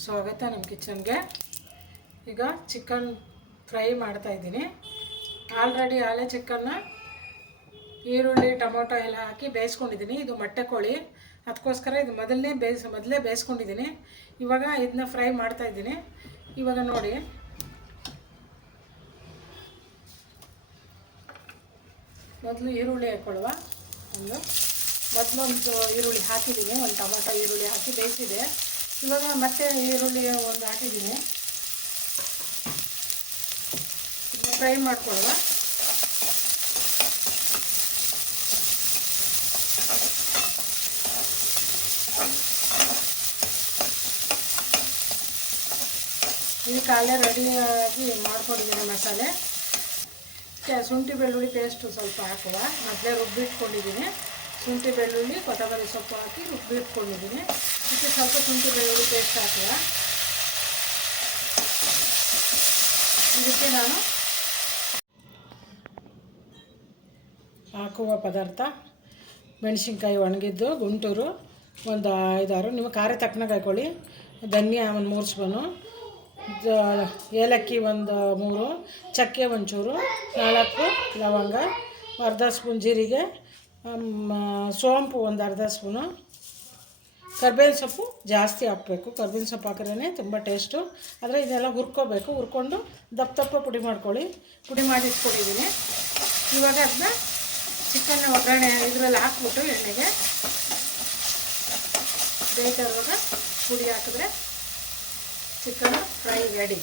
ಸ್ವಾಗತ ನಮ್ಮ ಕಿಚನ್ಗೆ. ಈಗ ಚಿಕನ್ ಫ್ರೈ ಮಾಡ್ತಾಯಿದ್ದೀನಿ ಆಲ್ರೆಡಿ ಆಲೆ ಚಿಕನ್ನ ಈರುಳ್ಳಿ, ಟೊಮೊಟೊ ಎಲ್ಲ ಹಾಕಿ ಬೇಯಿಸ್ಕೊಂಡಿದ್ದೀನಿ. ಇದು ಮೊಟ್ಟೆ ಕೋಳಿ. ಅದಕ್ಕೋಸ್ಕರ ಇದು ಮೊದಲನೇ ಬೇಯಿಸ್, ಮೊದಲೇ ಬೇಯಿಸ್ಕೊಂಡಿದ್ದೀನಿ. ಇವಾಗ ಇದನ್ನ ಫ್ರೈ ಮಾಡ್ತಾಯಿದ್ದೀನಿ ಇವಾಗ ನೋಡಿ. ಮೊದಲು ಈರುಳ್ಳಿ ಹಾಕ್ಕೊಳ್ಳುವ ಒಂದು ಮೊದಲೊಂದು ಈರುಳ್ಳಿ ಹಾಕಿದ್ದೀನಿ. ಒಂದು ಟೊಮೊಟೊ ಈರುಳ್ಳಿ ಹಾಕಿ ಬೇಯಿಸಿದೆ. ಇವಾಗ ಮತ್ತೆ ಈರುಳ್ಳಿ ಒಂದು ಹಾಕಿದ್ದೀನಿ. ಫ್ರೈ ಮಾಡ್ಕೊಳ್ಳುವ ಈ ಕಾಲೇ ರೆಡಿಯಾಗಿ ಮಾಡ್ಕೊಂಡಿದ್ದೀನಿ ಮಸಾಲೆ. ಶುಂಠಿ ಬೆಳ್ಳುಳ್ಳಿ ಪೇಸ್ಟು ಸ್ವಲ್ಪ ಹಾಕುವ. ಮೊದಲೇ ರುಬ್ಬಿಟ್ಕೊಂಡಿದ್ದೀನಿ. ಶುಂಠಿ ಬೆಳ್ಳುಳ್ಳಿ, ಕೊತ್ತಂಬರಿ ಸೊಪ್ಪು ಹಾಕಿ ರುಬ್ಬಿಟ್ಕೊಂಡಿದ್ದೀನಿ ಇದಕ್ಕೆ ಸ್ವಲ್ಪ ಶುಂಠಿ ಬೆಳ್ಳುಳ್ಳಿ ಪೇಸ್ಟ್ ಹಾಕುವ. ಇದಕ್ಕೆ ನಾನು ಹಾಕುವ ಪದಾರ್ಥ ಮೆಣಸಿನ್ಕಾಯಿ ಒಣಗಿದ್ದು, ಗುಂಟೂರು ಒಂದು ಐದಾರು. ನಿಮ್ಮ ಖಾರ ತಕ್ಕನಾಗ ಹಾಕೊಳ್ಳಿ. ಧನಿಯಾ ಒಂದು ಮೂರು ಸ್ಪೂನು. ಏಲಕ್ಕಿ ಒಂದು ಮೂರು. ಚಕ್ಕೆ ಒಂಚೂರು. ನಾಲ್ಕು ಲವಂಗ. ಅರ್ಧ ಸ್ಪೂನ್ ಜೀರಿಗೆ. ಸೋಂಪು ಒಂದು ಅರ್ಧ ಸ್ಪೂನು. ಕರ್ಬೇವಿನ ಸೊಪ್ಪು ಜಾಸ್ತಿ ಹಾಕಬೇಕು. ಕರ್ಬೇವಿನ ಸೊಪ್ಪು ಹಾಕಿದ್ರೇ ತುಂಬ ಟೇಸ್ಟು. ಆದರೆ ಇದೆಲ್ಲ ಹುರ್ಕೋಬೇಕು. ಹುರ್ಕೊಂಡು ದಪ್ಪ ದಪ್ಪ ಪುಡಿ ಮಾಡ್ಕೊಳ್ಳಿ. ಪುಡಿ ಮಾಡಿ ಇಟ್ಕೊಂಡಿದ್ದೀನಿ. ಇವಾಗ ಅದನ್ನ ಚಿಕನ್ನ ಒಗ್ಗರಣೆ ಇದರಲ್ಲಿ ಹಾಕ್ಬಿಟ್ಟು ಎಣ್ಣೆಗೆ ಬೇಯ್ತಾ ಪುಡಿ ಹಾಕಿದ್ರೆ ಚಿಕನ್ ಫ್ರೈ ರೆಡಿ.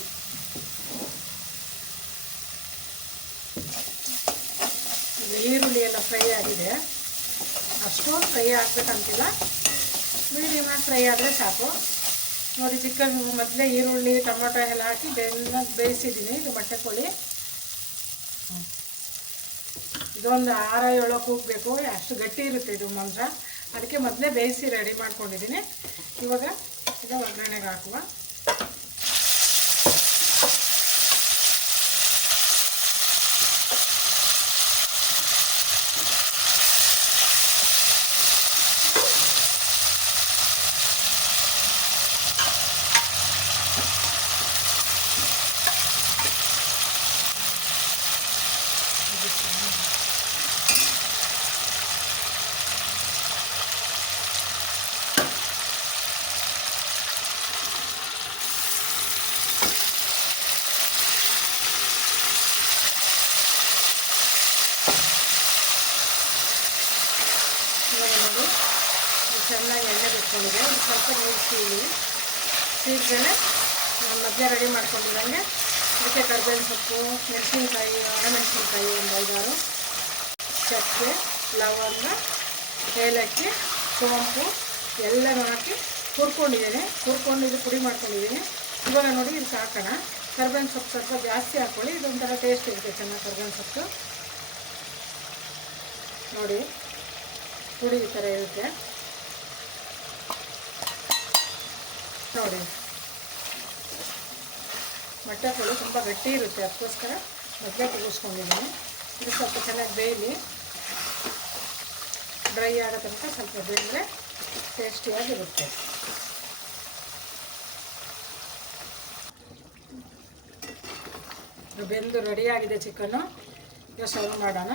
ಈರುಳ್ಳಿ ಎಲ್ಲ ಫ್ರೈ ಆಗಿದೆ. ಅಷ್ಟು ಫ್ರೈ ಆಗಬೇಕಂತಿಲ್ಲ. ಮೀಡಿಯಮಾಗಿ ಫ್ರೈ ಆದರೆ ಸಾಕು. ನೋಡಿ, ಚಿಕನ್ ಮೊದಲೇ ಈರುಳ್ಳಿ, ಟೊಮೊಟೊ ಎಲ್ಲ ಹಾಕಿ ಬೆಲ್ಲ ಬೇಯಿಸಿದ್ದೀನಿ. ಇದು ಮೊಟ್ಟೆ ಕೋಳಿ. ಇದೊಂದು ಆರ ಏಳು ಕೂಗಬೇಕು ಅಷ್ಟು ಗಟ್ಟಿ ಇರುತ್ತೆ ಇದು ಮಾಂಸ. ಅದಕ್ಕೆ ಮೊದಲೇ ಬೇಯಿಸಿ ರೆಡಿ ಮಾಡ್ಕೊಂಡಿದ್ದೀನಿ. ಇವಾಗ ಇದು ಒಗ್ಗರಣೆಗೆ ಹಾಕುವ ಇವಾಗ ನೋಡಿ ಇದು ಚೆನ್ನಾಗಿ ಎಣ್ಣೆ ಬಿಟ್ಕೊಂಡಿದೆ ಇದು ಸ್ವಲ್ಪ ನೀರು ಸೀಳಿ ಸೀದ್ಮೇಲೆ ನಾನು ಮಧ್ಯ ರೆಡಿ ಮಾಡ್ಕೊಂಡಿದ್ದಂಗೆ ಅದಕ್ಕೆ ಕರ್ಬೇವಿನ ಸೊಪ್ಪು, ಮೆಣಸಿನ್ಕಾಯಿ, ಒಣಮೆಣಸಿನ್ಕಾಯಿ ಒಂದು ಐದಾರು. ಚಕ್ಕೆ, ಲವಂಗ, ಏಲಕ್ಕಿ, ಸೋಂಪು ಎಲ್ಲನೂ ಹಾಕಿ ಹುರ್ಕೊಂಡಿದ್ದೀನಿ. ಹುರ್ಕೊಂಡು ಇದು ಪುಡಿ ಮಾಡ್ಕೊಂಡಿದ್ದೀನಿ. ಇವಾಗ ನೋಡಿ ಇದಕ್ಕೆ ಸಾಕೋಣ ಕರ್ಬೇವಿನ ಸೊಪ್ಪು ಸ್ವಲ್ಪ ಜಾಸ್ತಿ ಹಾಕ್ಕೊಳ್ಳಿ ಇದೊಂಥರ ಟೇಸ್ಟ್ ಇರುತ್ತೆ ಚೆನ್ನಾಗಿ ಕರ್ಬೇವಿನ ಸೊಪ್ಪು. ನೋಡಿ, ಪುಡಿ ಈ ಥರ ಇರುತ್ತೆ. ನೋಡಿ. ಮೊಟ್ಟೆ ಕೋಳು ತುಂಬ ಗಟ್ಟಿ ಇರುತ್ತೆ, ಅದಕ್ಕೋಸ್ಕರ ಮೊದಲೇ ತೆಗೆಸ್ಕೊಂಡಿದ್ದೀನಿ. ಇದು ಸ್ವಲ್ಪ ಚೆನ್ನಾಗಿ ಬೇಯಲಿ. ಡ್ರೈ ಆಗೋ ತನಕ ಸ್ವಲ್ಪ ಬೇಯಿದ್ರೆ ಟೇಸ್ಟಿಯಾಗಿರುತ್ತೆ ಬೆಂದು ರೆಡಿಯಾಗಿದೆ ಚಿಕನ್ನು. ಇವಾಗ ಸರ್ವ್ ಮಾಡೋಣ.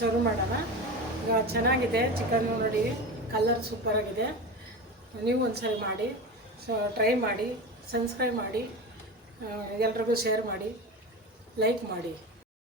ಸರ್ವ್ ಮಾಡೋಣ. ಈಗ ಚೆನ್ನಾಗಿದೆ ಚಿಕನ್ನು ನೋಡಿ ಕಲರ್ ಸೂಪರಾಗಿದೆ ನೀವು ಒಂದ್ಸರಿ ಮಾಡಿ, ಸೊ ಟ್ರೈ ಮಾಡಿ ಸಬ್ಸ್ಕ್ರೈಬ್ ಮಾಡಿ ಎಲ್ರಿಗೂ ಶೇರ್ ಮಾಡಿ ಲೈಕ್ ಮಾಡಿ.